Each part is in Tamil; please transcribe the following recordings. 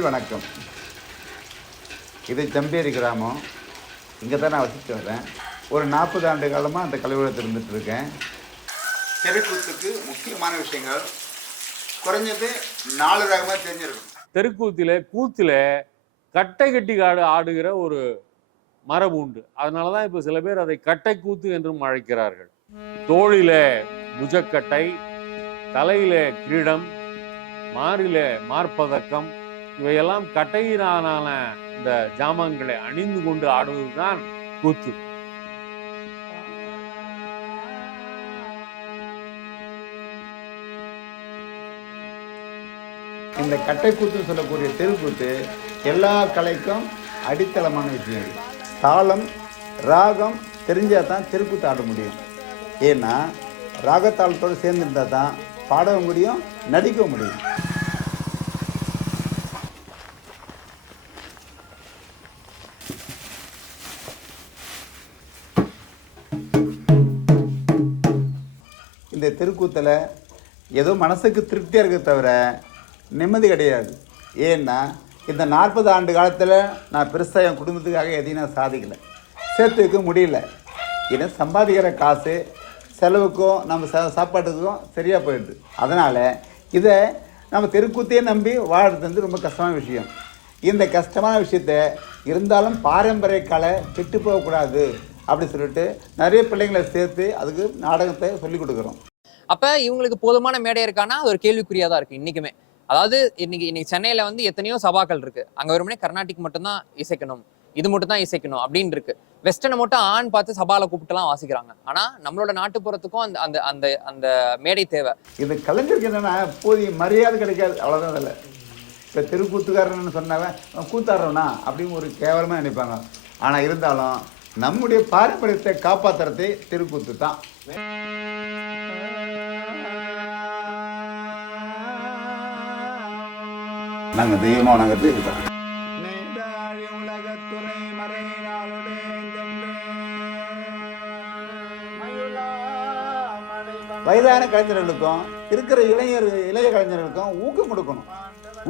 தமிழ் வணக்கம். இது ஜம்பேரி கிராமம். இங்கே தான் நான் வசித்து வரேன். ஒரு 40 ஆண்டு காலமாக அந்த கலைவலத்தில் இருந்துகிட்டு இருக்கேன். தெருக்கூத்துக்கு முக்கியமான விஷயங்கள் குறைஞ்சது 4 ரகமாக தெரிஞ்சிருக்கும். கூத்தில் கட்டை கட்டி ஆடுகிற ஒரு மரபு உண்டு. அதனால தான் இப்போ சில பேர் அதை கட்டை கூத்து என்றும் அழைக்கிறார்கள். தோளில புஜக்கட்டை, தலையில கிரீடம், மாறில மார்பதக்கம், இவையெல்லாம் கட்டையினாலான இந்த ஜாமான்களை அணிந்து கொண்டு ஆடுவதுதான் கூத்து. இந்த கட்டை கூத்துன்னு சொல்லக்கூடிய தெருக்கூத்து எல்லா கலைக்கும் அடித்தளமான விஷயம். தாளம் ராகம் தெரிஞ்சால் தான் தெருக்கூத்து ஆட முடியும். ஏன்னா ராகத்தாளத்தோடு சேர்ந்துருந்தால் தான் பாடவும் முடியும், நடிக்கவும் முடியும். இந்த தெருக்கூத்தில் ஏதோ மனசுக்கு திருப்தியாக இருக்க தவிர நிம்மதி கிடையாது. ஏன்னா இந்த 40 ஆண்டு காலத்தில் நான் பெருசாக என் குடும்பத்துக்காக எதையும் நான் சாதிக்கலை, சேர்த்து வைக்க முடியல. ஏன்னா சம்பாதிக்கிற காசு செலவுக்கும் நம்ம சாப்பாட்டுக்கும் சரியாக போயிடுது. அதனால் இதை நம்ம தெருக்கூத்தையே நம்பி வாழறது வந்து ரொம்ப கஷ்டமான விஷயம். இந்த கஷ்டமான விஷயத்த இருந்தாலும் பாரம்பரிய கலை கெட்டு போகக்கூடாது அப்படின்னு சொல்லிட்டு நிறைய பிள்ளைங்களை சேர்த்து அதுக்கு நாடகத்தை சொல்லிக் கொடுக்குறோம். அப்போ இவங்களுக்கு போதுமான மேடை இருக்கான்னா அது ஒரு கேள்விக்குறியாக தான் இருக்குது இன்றைக்குமே. அதாவது இன்னைக்கு சென்னையில் வந்து எத்தனையோ சபாக்கள் இருக்குது. அங்கே வெறுமனே கர்நாடிக் மட்டும்தான் இசைக்கணும், இது மட்டும் தான் இசைக்கணும் அப்படின்னு இருக்கு. வெஸ்டர்னை மட்டும் ஆண் பார்த்து சபால கூப்பிட்டுலாம் வாசிக்கிறாங்க. ஆனா நம்மளோட நாட்டுப்புறத்துக்கும் அந்த அந்த அந்த அந்த மேடை தேவை. இது கலைஞருக்கு என்னன்னா போதிய மரியாதை கிடைக்காது, அவ்வளோதான். அதில் இப்போ தெருக்கூத்துக்காரன்னு சொன்னாவன் கூத்தாடுறோன்னா அப்படின்னு ஒரு கேவலமாக நினைப்பாங்க. ஆனால் இருந்தாலும் நம்முடைய பாரம்பரியத்தை காப்பாற்றுறதே தெருக்கூத்து தான். நாங்கள் தெய்வமாக நாங்கள் இருக்கோம். வயதான கலைஞர்களுக்கும் இருக்கிற இளைய கலைஞர்களுக்கும் ஊக்கம் கொடுக்கணும்.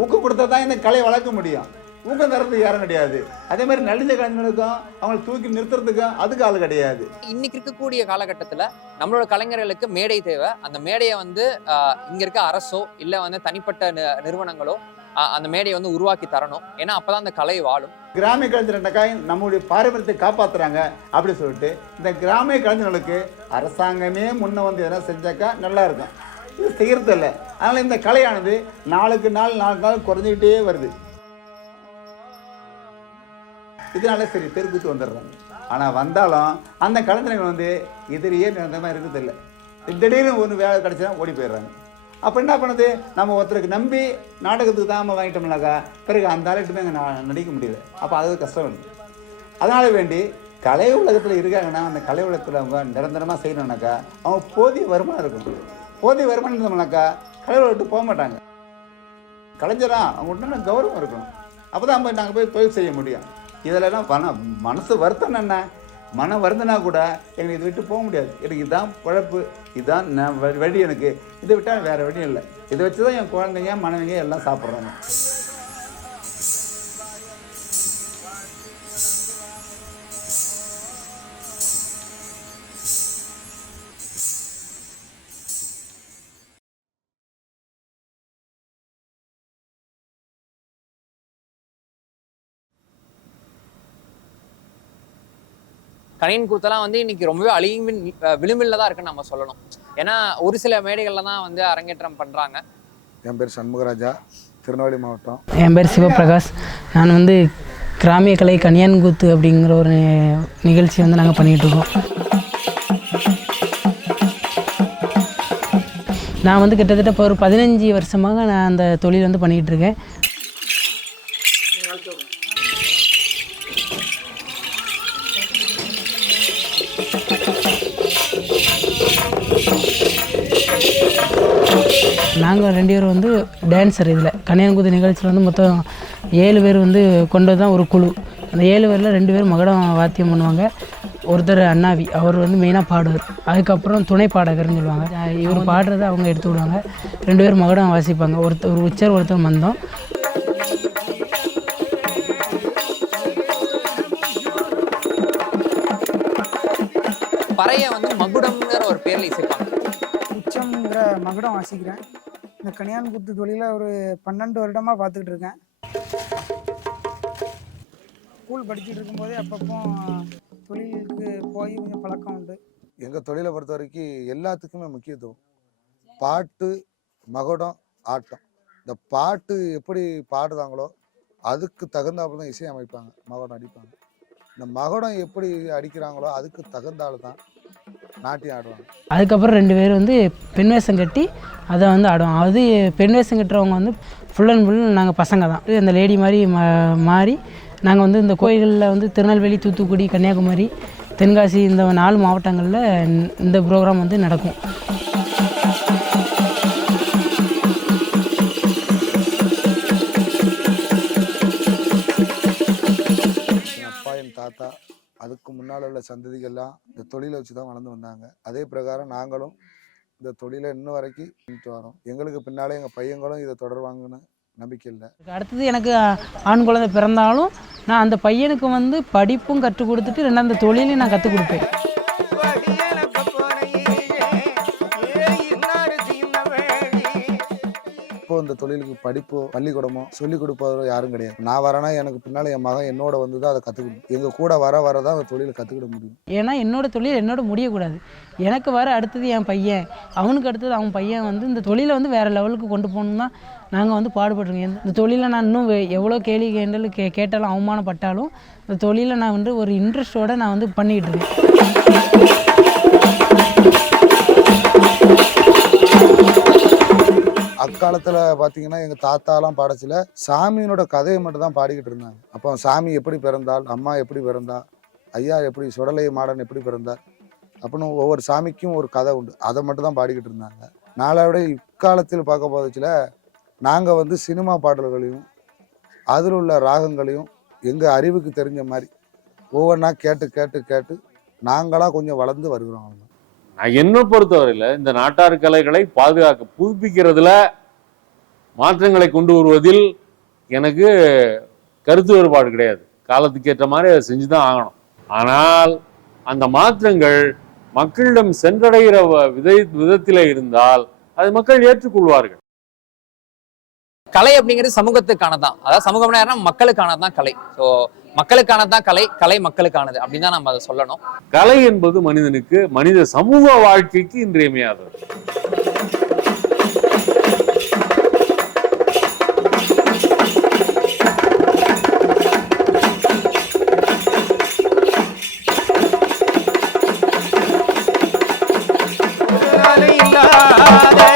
ஊக்கம் கொடுத்தா தான் இந்த கலை வளர்க்க முடியும். ஊக்கம் தரத்துக்கு யாரும் கிடையாது. அதே மாதிரி நலிஞ்ச கலைஞர்களுக்கும் அவங்களை தூக்கி நிறுத்துறதுக்கும் அதுக்கு ஆள் கிடையாது. இன்னைக்கு இருக்கக்கூடிய காலகட்டத்தில் நம்மளோட கலைஞர்களுக்கு மேடை தேவை. அந்த மேடையை வந்து இங்க இருக்க அரசோ இல்லை வந்து தனிப்பட்ட நிறுவனங்களோ அந்த மேடையை வந்து உருவாக்கி தரணும். ஏன்னா அப்பதான் அந்த கலை வாழும். கிராமிய கலைஞர்காய் நம்மளுடைய பாரம்பரியத்தை காப்பாற்றுறாங்க அப்படின்னு சொல்லிட்டு இந்த கிராமிய கலைஞர்களுக்கு அரசாங்கமே முன்ன வந்து எதனா செஞ்சாக்கா நல்லா இருக்கும். இது செய்யறது இல்லை. அதனால இந்த கலையானது நாளுக்கு நாள் குறைஞ்சிக்கிட்டே வருது. இதனால சரி தெருக்கூத்து வந்துடுறாங்க. ஆனால் வந்தாலும் அந்த கலைஞர்கள் வந்து எதிரியே நிரந்தரமாக இருக்குது இல்லை. திடீர்னு ஒன்று வேலை கிடைச்சா ஓடி போயிடுறாங்க. அப்போ என்ன பண்ணுது, நம்ம ஒருத்தருக்கு நம்பி நாடகத்துக்கு தான் நம்ம வாங்கிட்டோம்னாக்கா பிறகு அந்த ஆளுட்டுமே அங்கே நடிக்க முடியல. அப்போ அது கஷ்டம் இருக்குது. அதனால வேண்டி கலை உலகத்தில் இருக்காங்கன்னா அந்த கலை உலகத்தில் அவங்க நிரந்தரமாக செய்யணும்னாக்கா அவங்க போதிய வருமானம் இருக்கணும். போதிய வருமானம் இருந்தோம்னாக்கா கலை உலகத்துக்கு போக மாட்டாங்க. கலைஞராக அவங்க உடனே கௌரவம் இருக்கணும். அப்போ தான் நம்ம நாங்கள் போய் தொழில் செய்ய முடியும். இதிலலாம் மனசு வருத்தம் என்ன, மனம் வருதுனா கூட எங்களுக்கு இதை விட்டு போக முடியாது. எனக்கு இதுதான் குழப்பு, இதுதான் வழி. எனக்கு இதை விட்டால் வேறு வழி இல்லை. இதை வச்சு தான் என் குழந்தைங்க மனைவிங்க எல்லாம் சாப்பிட்றாங்க. கணியன் கூத்தெல்லாம் வந்து இன்னைக்கு ரொம்பவே அழிவின் விளிம்பில் தான் இருக்குன்னு நம்ம சொல்லணும். ஏன்னா ஒரு சில மேடைகள்ல தான் வந்து அரங்கேற்றம் பண்றாங்க. என் பேர் சண்முகராஜா, திருநெல்வேலி மாவட்டம். என் பேர் சிவபிரகாஷ். நான் வந்து கிராமிய கலை கணியன் கூத்து அப்படிங்கிற ஒரு நிகழ்ச்சி வந்து நாங்கள் பண்ணிகிட்ருக்கோம். நான் வந்து கிட்டத்தட்ட இப்போ ஒரு 15 வருஷமாக நான் அந்த தொழில் வந்து பண்ணிக்கிட்டு இருக்கேன். நாங்கள் 2 பேரும் வந்து டான்ஸர். இதில் கன்னியாகுமரி நிகழ்ச்சியில் வந்து மொத்தம் 7 பேர் வந்து கொண்டு தான் ஒரு குழு. அந்த 7 பேரில் 2 பேர் மகுடம் வாத்தியம் பண்ணுவாங்க. ஒருத்தர் அண்ணாவி, அவர் வந்து மெயினாக பாடுவார். அதுக்கப்புறம் துணை பாடகர்னு சொல்லுவாங்க. இவர் பாடுறதை அவங்க எடுத்து விடுவாங்க. 2 பேர் மகுடம் வாசிப்பாங்க. ஒருத்தர் உச்சர், ஒருத்தர் மந்தம். பறையை வந்து மகுடம்ங்கிற ஒரு பேர்ல இசைப்பாங்க. உச்சம்ங்கிற மகுடம் வாசிக்கிறேன். இந்த கணியான்குத்து தொழிலை ஒரு 12 வருடமாக பார்த்துக்கிட்டு இருக்கேன். ஸ்கூல் படிச்சுட்டு இருக்கும்போதே அப்பப்போ தொழிலுக்கு போய் கொஞ்சம் பழக்கம் உண்டு. எங்கள் தொழிலை பொறுத்த வரைக்கும் எல்லாத்துக்குமே முக்கியத்துவம். பாட்டு, மகுடம், ஆட்டம். இந்த பாட்டு எப்படி பாடுறாங்களோ அதுக்கு தகுந்தாப்புல தான் இசை அமைப்பாங்க, மகுடம் அடிப்பாங்க. இந்த மகுடம் எப்படி அடிக்கிறாங்களோ அதுக்கு தகுந்தால தான் நாட்டியம் ஆடுவாங்க. அதுக்கப்புறம் 2 பேர் வந்து பெண் வேஷம் கட்டி அதை வந்து ஆடுவோம். அது பெண் வேஷம் கட்டுறவங்க வந்து ஃபுல் அண்ட் ஃபுல் நாங்கள் பசங்க தான். அந்த லேடி மாதிரி மாறி நாங்கள் வந்து இந்த கோயில்களில் வந்து திருநெல்வேலி, தூத்துக்குடி, கன்னியாகுமரி, தென்காசி இந்த 4 மாவட்டங்களில் இந்த ப்ரோக்ராம் வந்து நடக்கும். அப்பா, என் தாத்தா, அதுக்கு முன்னால் உள்ள சந்ததிகள்லாம் இந்த தொழிலை வச்சு தான் வளர்ந்து வந்தாங்க. அதே பிரகாரம் நாங்களும் இந்த தொழிலை இன்னும் வரைக்கும் பண்ணிட்டு வரோம். எங்களுக்கு பின்னாலே எங்கள் பையங்களும் இதை தொடர்வாங்கன்னு நம்பிக்கை இல்லை. அடுத்தது எனக்கு ஆண் குழந்தை பிறந்தாலும் நான் அந்த பையனுக்கு வந்து படிப்பும் கற்றுக் கொடுத்துட்டு 2 அந்த தொழிலையும் நான் கற்றுக் கொடுப்பேன். இப்போ இந்த தொழிலுக்கு படிப்போ பள்ளிக்கூடமோ சொல்லிக் கொடுப்பதோ யாரும் கிடையாது. நான் வரேன்னா எனக்கு பின்னால் என் மகன் என்னோட வந்து தான் அதை கற்றுக்கணும். எங்கள் கூட வரதான் அந்த தொழிலை கற்றுக்கிட முடியும். ஏன்னா என்னோட தொழில் என்னோட முடியக்கூடாது. எனக்கு வர அடுத்தது என் பையன், அவனுக்கு அடுத்தது அவன் பையன் வந்து இந்த தொழிலை வந்து வேறு லெவலுக்கு கொண்டு போகணும் தான் நாங்கள் வந்து பாடுபட்டுருக்கோம். இந்த தொழிலை நான் இன்னும் எவ்வளோ கேள்வி கேட்டாலும் அவமானப்பட்டாலும் இந்த தொழிலை நான் வந்து ஒரு இன்ட்ரெஸ்டோடு நான் வந்து பண்ணிக்கிட்டு இருக்கேன். அக்காலத்தில் பார்த்தீங்கன்னா எங்கள் தாத்தாலாம் பாடச்சில சாமியினோட கதையை மட்டும் தான் பாடிக்கிட்டு இருந்தாங்க. அப்போ சாமி எப்படி பிறந்தால், அம்மா எப்படி பிறந்தா, ஐயா எப்படி, சுடலை மாடன் எப்படி பிறந்தார் அப்படின்னு ஒவ்வொரு சாமிக்கும் ஒரு கதை உண்டு. அதை மட்டும் தான் பாடிக்கிட்டு இருந்தாங்க. நாளோட இக்காலத்தில் பார்க்க போதச்சில நாங்கள் வந்து சினிமா பாடல்களையும் அதில் உள்ள ராகங்களையும் எங்கள் அறிவுக்கு தெரிஞ்ச மாதிரி ஒவ்வொன்றா கேட்டு கேட்டு கேட்டு நாங்களாக கொஞ்சம் வளர்ந்து வருகிறோம். என்னை பொறுத்தவரையில் இந்த நாட்டார் கலைகளை பாதுகாக்க புதுப்பிக்கிறதுல மாற்றங்களை கொண்டு வருவதில் எனக்கு கருத்து வேறுபாடு கிடையாது. காலத்துக்கு ஏற்ற மாதிரி அதை செஞ்சு தான் ஆகணும். ஆனால் அந்த மாற்றங்கள் மக்களிடம் சென்றடைகிற விதத்திலே இருந்தால் அதை மக்கள் ஏற்றுக்கொள்வார்கள். கலை அப்படிங்கிறது சமூகத்துக்கானதான். அதாவது சமூகம்னா யாருன்னா மக்களுக்கானதான் கலை. ஸோ மக்களுக்கானதான் கலை, கலை மக்களுக்கானது அப்படின்னு தான் நம்ம அதை சொல்லணும். கலை என்பது மனிதனுக்கு, மனித சமூக வாழ்க்கைக்கு இன்றியமையாதது. இல்லாத